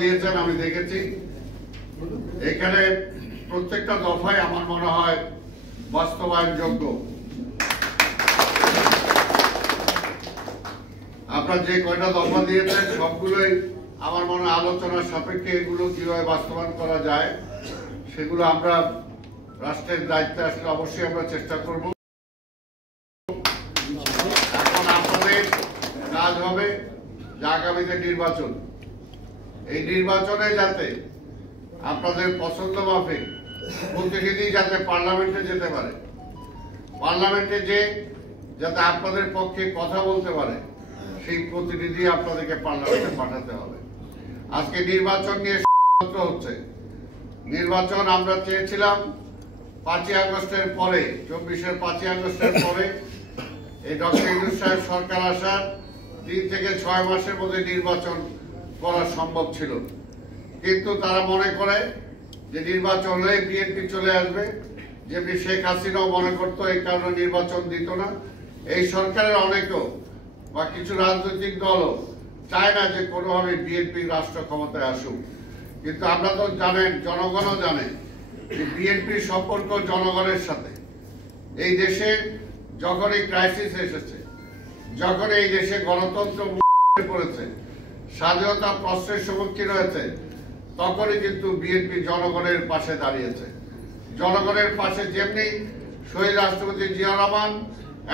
দিয়েছেন আমি দেখেছি এখানে প্রত্যেকটা দফায় আমার মনে হয় বাস্তবায়নযোগ্য। আপনারা যে কয়টা দফা দিয়েছেন সবগুলোই আমার মনে হয় আলোচনার সাপেক্ষে এগুলো কিভাবে বাস্তবায়ন করা যায় সেগুলো আমরা রাষ্ট্রের দায়িত্বে আসলে অবশ্যই আমরা চেষ্টা করব। এখন আপনাদের কাজ হবে যে আগামীতে নির্বাচন, এই নির্বাচনে যাতে আপনাদের পছন্দ মাফিক প্রতিনিধি যাতে পার্লামেন্টে যেতে পারে, পার্লামেন্টে যে যাতে আপনাদের পক্ষে কথা বলতে পারে সেই প্রতিনিধি আপনাদেরকে পার্লামেন্টে পাঠাতে হবে। আজকে নির্বাচন নিয়ে হচ্ছে, নির্বাচন আমরা চেয়েছিলাম 5ই আগস্টের পরে, 24-এর 5ই আগস্টের পরে এই ডক্টর ইউনূস সাহেব সরকার আসার 3 থেকে 6 মাসের মধ্যে নির্বাচন করা সম্ভব ছিল, কিন্তু তারা মনে করে যে নির্বাচন হলে বিএনপি চলে আসবে, যেমনি শেখ হাসিনাও মনে করতো, এই কারণে নির্বাচন দিত না। এই সরকারের অনেকেও বা কিছু রাজনৈতিক দলও চায় না যে কোনোভাবে বিএনপি রাষ্ট্র ক্ষমতায় আসুক। কিন্তু আপনারা তো জানেন, জনগণও জানে যে বিএনপির সম্পর্ক জনগণের সাথে। এই দেশে যখন এই ক্রাইসিস এসেছে, যখন এই দেশে গণতন্ত্র পড়েছে, স্বাধীনতা প্রশ্নের সম্মুখীন হয়েছে, তখনই কিন্তু বিএনপি জনগণের পাশে দাঁড়িয়েছে। জনগণের পাশে যেমনি শহীদ রাষ্ট্রপতি জিয়া রহমান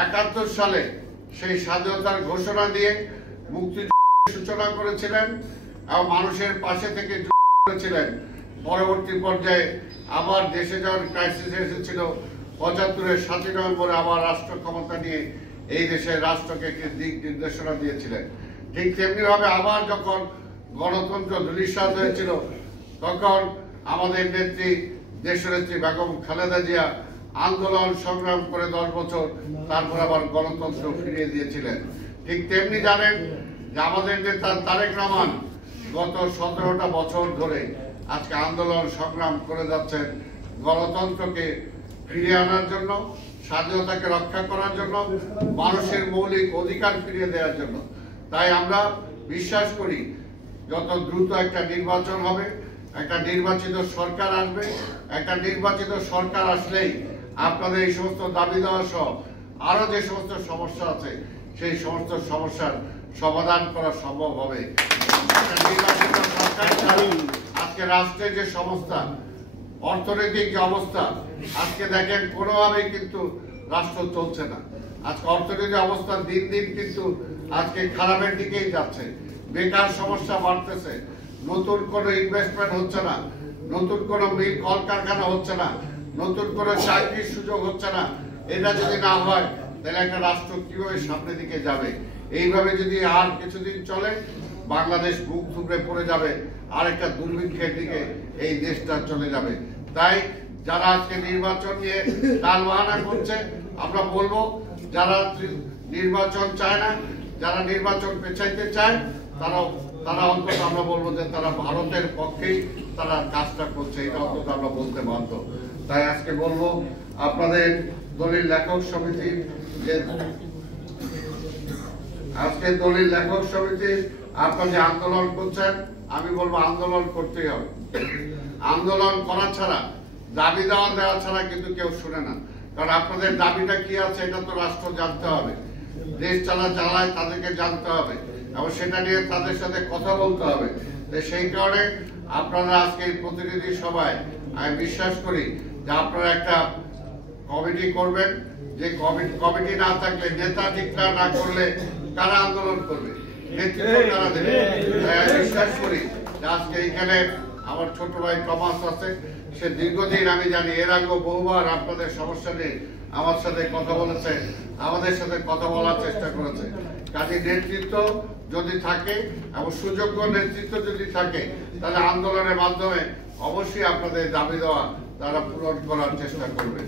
71 সালে সেই স্বাধীনতার ঘোষণা দিয়ে মুক্তিযুদ্ধের সূচনা করেছিলেন এবং মানুষের পাশে থেকে করেছিলেন, পরবর্তী পর্যায়ে আবার দেশে যখন ক্রাইসিস এসেছিল 75-এর 7ই নভেম্বরে আবার রাষ্ট্র ক্ষমতা নিয়ে এই দেশের রাষ্ট্রকে দিক নির্দেশনা দিয়েছিলেন। ঠিক তেমনি ভাবে আবার যখন গণতন্ত্র ধূলিসাৎ হয়েছিল তখন আমাদের নেত্রী দেশনেত্রী বেগম খালেদা জিয়া আন্দোলন সংগ্রাম করে 10 বছর তারপর আবার গণতন্ত্র ফিরিয়ে দিয়েছিলেন। ঠিক তেমনি জানেন যে আমাদের নেতা তারেক রহমান গত 17টা বছর ধরে আজকে আন্দোলন সংগ্রাম করে যাচ্ছেন গণতন্ত্রকে ফিরিয়ে আনার জন্য, স্বাধীনতাকে রক্ষা করার জন্য, মানুষের মৌলিক অধিকার ফিরিয়ে দেওয়ার জন্য। তাই আমরা বিশ্বাস করি যত দ্রুত একটা নির্বাচন হবে, একটা নির্বাচিত সরকার আসবে, একটা নির্বাচিত সরকার আসলেই আপনাদের এই সমস্ত দাবি দেওয়া সহ আরো যে সমস্ত সমস্যা আছে সেই সমস্ত সমস্যার সমাধান করা সম্ভব হবে। নির্বাচিত সরকার আজকে রাষ্ট্রের যে সমস্যা, অর্থনৈতিক যে অবস্থা, আজকে দেখেন কোনোভাবেই কিন্তু রাষ্ট্র চলছে না। আজকে অর্থনৈতিক অবস্থা দিন দিন কিন্তু আজকে খারাপের দিকেই যাচ্ছে, বেকার সমস্যা বাড়তেছে, নতুন কোনো ইনভেস্টমেন্ট হচ্ছে না, নতুন কোনো মিল কলকারখানা হচ্ছে না, নতুন কোনো চাকরির সুযোগ হচ্ছে না। এটা যদি না হয় তাহলে একটা রাষ্ট্র কিভাবে সামনের দিকে যাবে? এইভাবে যদি আর কিছুদিন চলে বাংলাদেশ বুক থুবড়ে পড়ে যাবে, আর একটা দুর্ভিক্ষের দিকে এই দেশটা চলে যাবে। তাই যারা আজকে নির্বাচন নিয়ে টালবাহানা করছে, আমরা বলবো যারা নির্বাচন চায় না, যারা নির্বাচন পেছাইতে চায়, তারা অন্তত আমরা বলবো যে তারা ভারতের পক্ষেই তারা কাজটা করছে, এটা অন্তত আমরা বলতে বাধ্য। তাই আজকে বলবো আপনাদের দলিল লেখক সমিতি যে আজকে দলিল লেখক সমিতি আপনারা যে আন্দোলন করছেন, আমি বলবো আন্দোলন করতেই হবে। আন্দোলন করা ছাড়া, দাবি দেওয়া ছাড়া কিন্তু কেউ শুনে না। কারণ আপনাদের দাবিটা কি আছে এটা তো রাষ্ট্র জানতে হবে, দেশ চালায় তাদেরকে জানতে হবে এবং সেটা নিয়ে তাদের সাথে কথা বলতে হবে। সেই কারণে আপনারা আজকে এই প্রতিনিধি সভায় আমি বিশ্বাস করি যে আপনারা একটা কমিটি করবেন, যে কমিটি না থাকলে, নেতা ডিক্লেয়ার না করলে কারা আন্দোলন করবে, নেতৃত্ব কারা দেবে? বিশ্বাস করি যে আজকে এখানে আমার ছোট ভাই টমাস আছে, সে দীর্ঘদিন আমি জানি এর আগেও বহুবার আপনাদের সমস্যা নিয়ে আমার সাথে কথা বলেছে, আমাদের সাথে কথা বলার চেষ্টা করেছে। কাজে নেতৃত্ব যদি থাকে এবং সুযোগ্য নেতৃত্ব যদি থাকে তাহলে আন্দোলনের মাধ্যমে অবশ্যই আপনাদের দাবি দেওয়া তারা পূরণ করার চেষ্টা করবে।